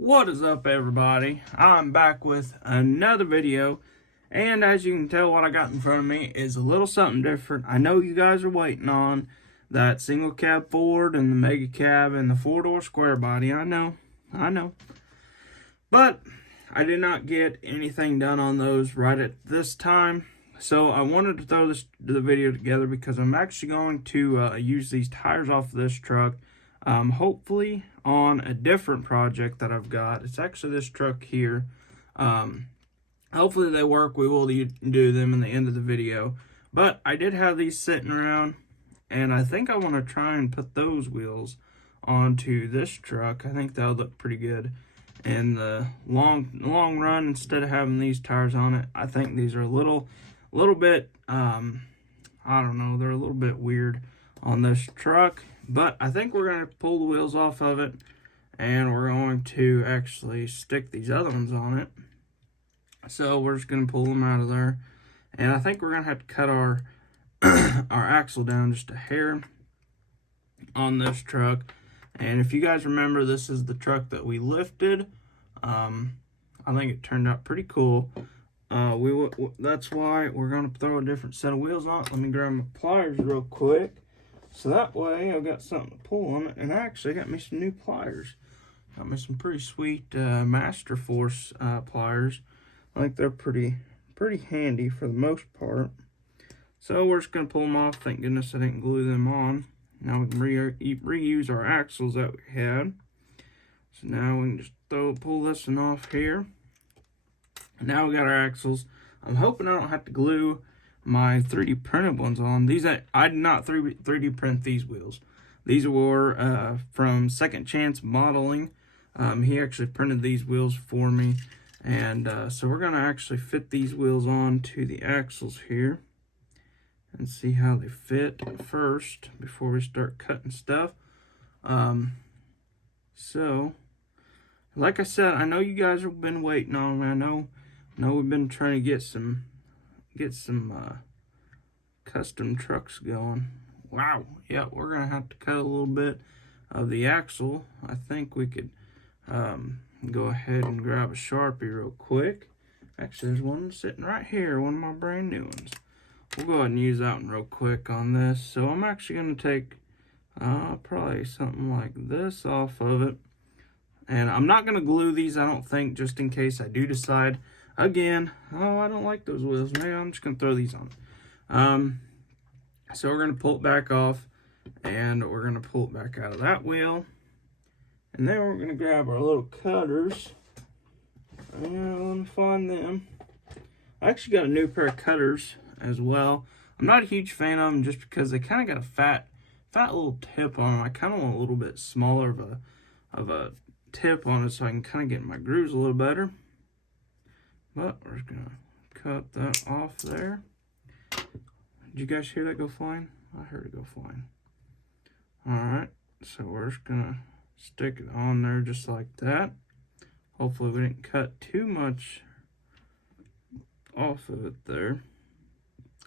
What is up, everybody? I'm back with another video, and as you can tell, what I got in front of me is a little something different. I know you guys are waiting on that single cab Ford and the mega cab and the 4-door square body. I know, but I did not get anything done on those right at this time. So I wanted to throw the video together because I'm actually going to use these tires off of this truck, hopefully on a different project that I've got. It's actually this truck here. Hopefully they work. We will do them in the end of the video. But I did have these sitting around, and I think I want to try and put those wheels onto this truck. I think that'll look pretty good in the long run. Instead of having these tires on it, I think these are a little bit, I don't know, they're a little bit weird on this truck. But I think we're going to pull the wheels off of it, and we're going to actually stick these other ones on it. So we're just going to pull them out of there. And I think we're going to have to cut our our axle down just a hair on this truck. And if you guys remember, this is the truck that we lifted. I think it turned out pretty cool. That's why we're going to throw a different set of wheels on it. Let me grab my pliers real quick, so that way I've got something to pull on it. And I actually got me some new pliers. Got me some pretty sweet Master Force pliers. I think they're pretty handy for the most part. So we're just going to pull them off. Thank goodness I didn't glue them on. Now we can reuse our axles that we had. So now we can just pull this one off here. Now we got our axles. I'm hoping I don't have to glue my 3D printed ones on. These I did not 3D print these wheels. These were from Second Chance Modeling. He actually printed these wheels for me. And so we're going to actually fit these wheels on to the axles here and see how they fit first before we start cutting stuff. So, like I said, I know you guys have been waiting on me. I know we've been trying to get some custom trucks going. Wow, yeah, we're gonna have to cut a little bit of the axle. I think we could go ahead and grab a Sharpie real quick. Actually, there's one sitting right here, one of my brand new ones. We'll go ahead and use that one real quick on this. So I'm actually gonna take probably something like this off of it. And I'm not gonna glue these, I don't think, just in case I do decide again, oh, I don't like those wheels. Maybe I'm just gonna throw these on. So we're gonna pull it back off, and we're gonna pull it back out of that wheel. And then we're gonna grab our little cutters. Let me find them. I actually got a new pair of cutters as well. I'm not a huge fan of them just because they kind of got a fat little tip on them. I kind of want a little bit smaller of a tip on it so I can kind of get my grooves a little better. But we're just gonna cut that off there. Did you guys hear that go flying? I heard it go flying. Alright, so we're just gonna stick it on there just like that. Hopefully we didn't cut too much off of it there.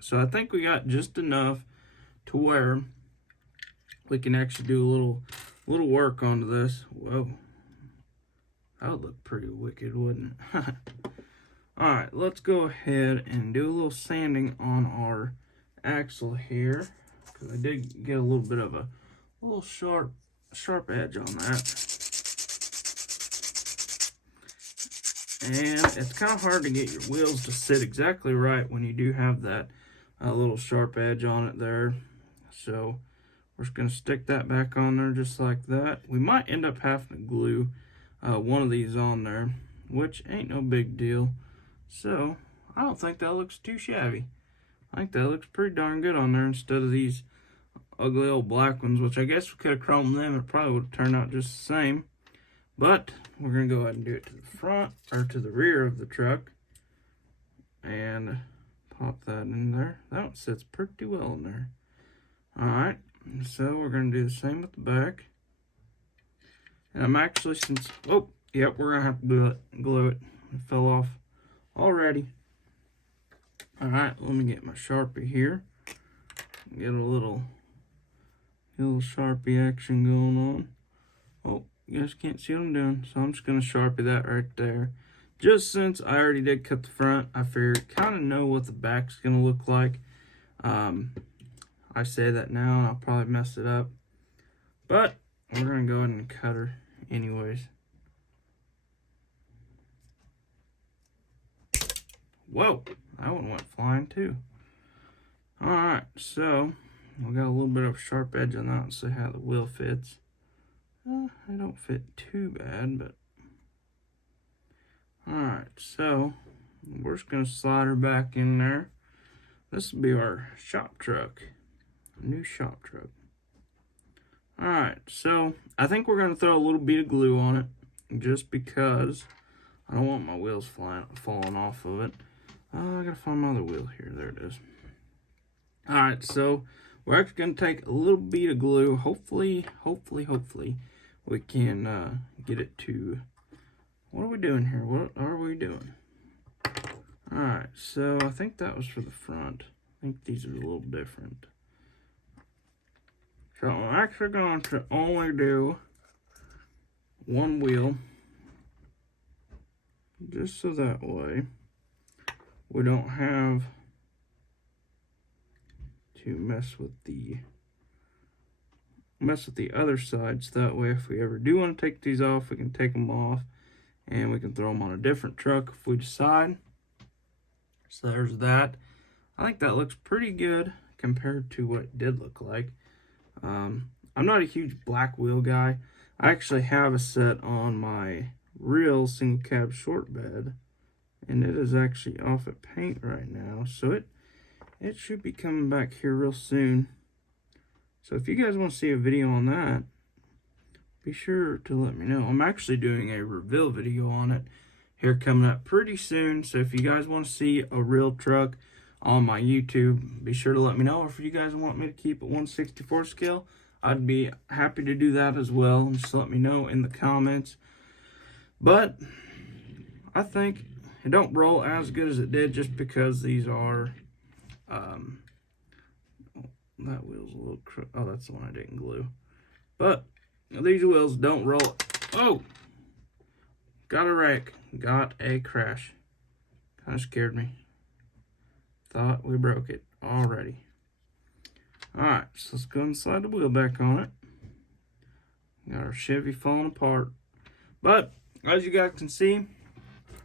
So I think we got just enough to where we can actually do a little work onto this. Whoa, that would look pretty wicked, wouldn't it? Alright, let's go ahead and do a little sanding on our axle here, because I did get a little bit of a little sharp edge on that. And it's kind of hard to get your wheels to sit exactly right when you do have that little sharp edge on it there. So we're just going to stick that back on there just like that. We might end up having to glue one of these on there, which ain't no big deal. So I don't think that looks too shabby. I think that looks pretty darn good on there instead of these ugly old black ones, which I guess we could have chromed them. It probably would have turned out just the same. But we're going to go ahead and do it to the front, or to the rear of the truck. And pop that in there. That one sits pretty well in there. Alright, so we're going to do the same with the back. And I'm actually, oh, yep, we're going to have to glue it. It fell off already. Alright, let me get my Sharpie here. Get a little Sharpie action going on. Oh, you guys can't see what I'm doing, so I'm just going to Sharpie that right there. Just since I already did cut the front, I figured kind of know what the back's going to look like. I say that now, and I'll probably mess it up. But we're going to go ahead and cut her anyways. Whoa, that one went flying too. Alright, so we got a little bit of a sharp edge on that and see how the wheel fits. It don't fit too bad, but alright, so we're just going to slide her back in there. This will be our shop truck, new shop truck. Alright, so I think we're going to throw a little bit of glue on it just because I don't want my wheels falling off of it. I gotta find my other wheel here. There it is. Alright, so we're actually going to take a little bit of glue. Hopefully, we can get it to... What are we doing here? What are we doing? Alright, so I think that was for the front. I think these are a little different. So I'm actually going to only do one wheel. Just so that way we don't have to mess with the other side, so that way if we ever do want to take these off, we can take them off and we can throw them on a different truck if we decide. So there's that. I think that looks pretty good compared to what it did look like. I'm not a huge black wheel guy. I actually have a set on my real single cab short bed, and it is actually off at paint right now, so it should be coming back here real soon. So if you guys want to see a video on that, be sure to let me know. I'm actually doing a reveal video on it here coming up pretty soon, so if you guys want to see a real truck on my YouTube, be sure to let me know. Or if you guys want me to keep it 1/64 scale, I'd be happy to do that as well. Just let me know in the comments. But I think it don't roll as good as it did just because these are, that wheel's a little, oh, that's the one I didn't glue. But these wheels don't roll. Oh, got a wreck, got a crash. Kind of scared me. Thought we broke it already. Alright, so let's go and slide the wheel back on it. Got our Chevy falling apart. But as you guys can see,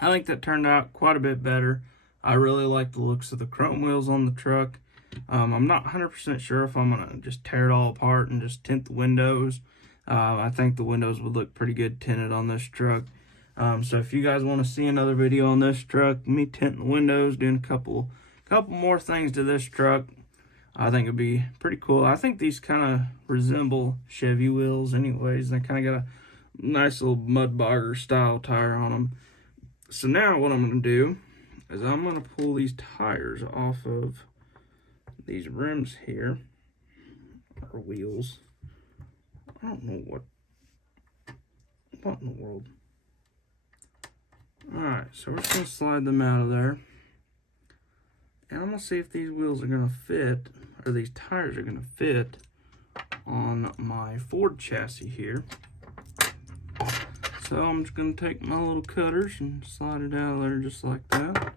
I think that turned out quite a bit better. I really like the looks of the chrome wheels on the truck. I'm not 100% sure if I'm going to just tear it all apart and just tint the windows. I think the windows would look pretty good tinted on this truck. So if you guys want to see another video on this truck, me tinting the windows, doing a couple more things to this truck, I think it'd be pretty cool. I think these kind of resemble Chevy wheels anyways. They kind of got a nice little mud bogger style tire on them. So now what I'm going to do is I'm going to pull these tires off of these rims here, or wheels. I don't know what in the world. Alright, so we're just going to slide them out of there. And I'm going to see if these wheels are going to fit, or these tires are going to fit on my Ford chassis here. So I'm just going to take my little cutters and slide it out of there just like that.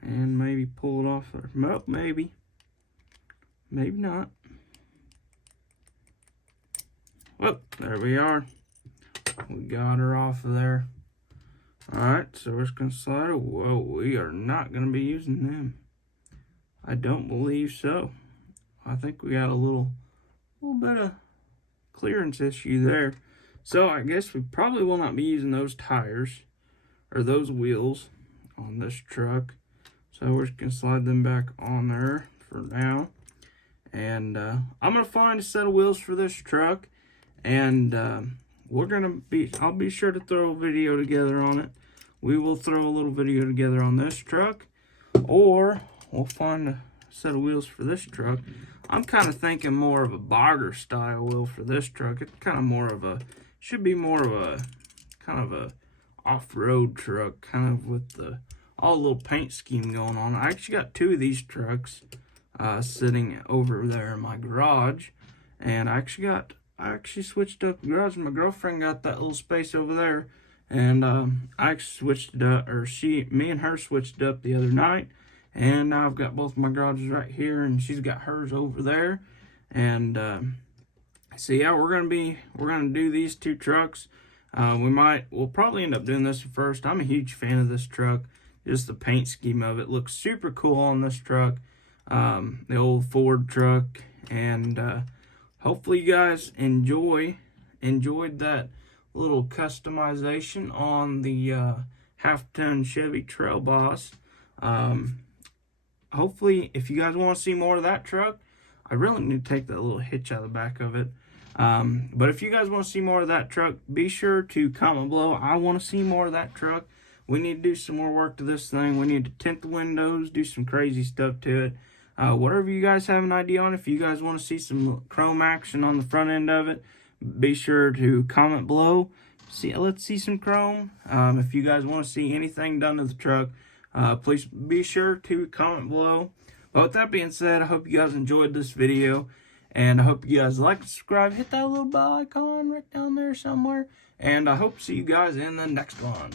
And maybe pull it off there. Nope, maybe. Maybe not. Well, there we are. We got her off of there. Alright, so we're just going to slide it. Whoa, we are not going to be using them. I don't believe so. I think we got a little bit of clearance issue there. So I guess we probably will not be using those tires or those wheels on this truck. So we're just going to slide them back on there for now. And I'm going to find a set of wheels for this truck. And I'll be sure to throw a video together on it. We will throw a little video together on this truck. Or we'll find a set of wheels for this truck. I'm kind of thinking more of a bogger style wheel for this truck. It's kind of more of a, should be more of a, kind of a off-road truck, kind of with the, all the little paint scheme going on. I actually got two of these trucks sitting over there in my garage. And I actually got I actually switched up the garage. My girlfriend got that little space over there, and I actually switched it up, or me and her switched it up the other night, and now I've got both my garages right here, and she's got hers over there, and so yeah, we're gonna do these two trucks. We'll probably end up doing this first. I'm a huge fan of this truck. Just the paint scheme of it looks super cool on this truck, the old Ford truck, and hopefully you guys enjoyed that little customization on the half-ton Chevy Trail Boss. Hopefully, if you guys want to see more of that truck, I really need to take that little hitch out of the back of it. But if you guys want to see more of that truck, be sure to comment below. I want to see more of that truck. We need to do some more work to this thing. We need to tint the windows, do some crazy stuff to it. Whatever you guys have an idea on, if you guys want to see some chrome action on the front end of it, be sure to comment below. Let's see some chrome. If you guys want to see anything done to the truck, please be sure to comment below. But with that being said, I hope you guys enjoyed this video, and I hope you guys like and subscribe. Hit that little bell icon right down there somewhere, and I hope to see you guys in the next one.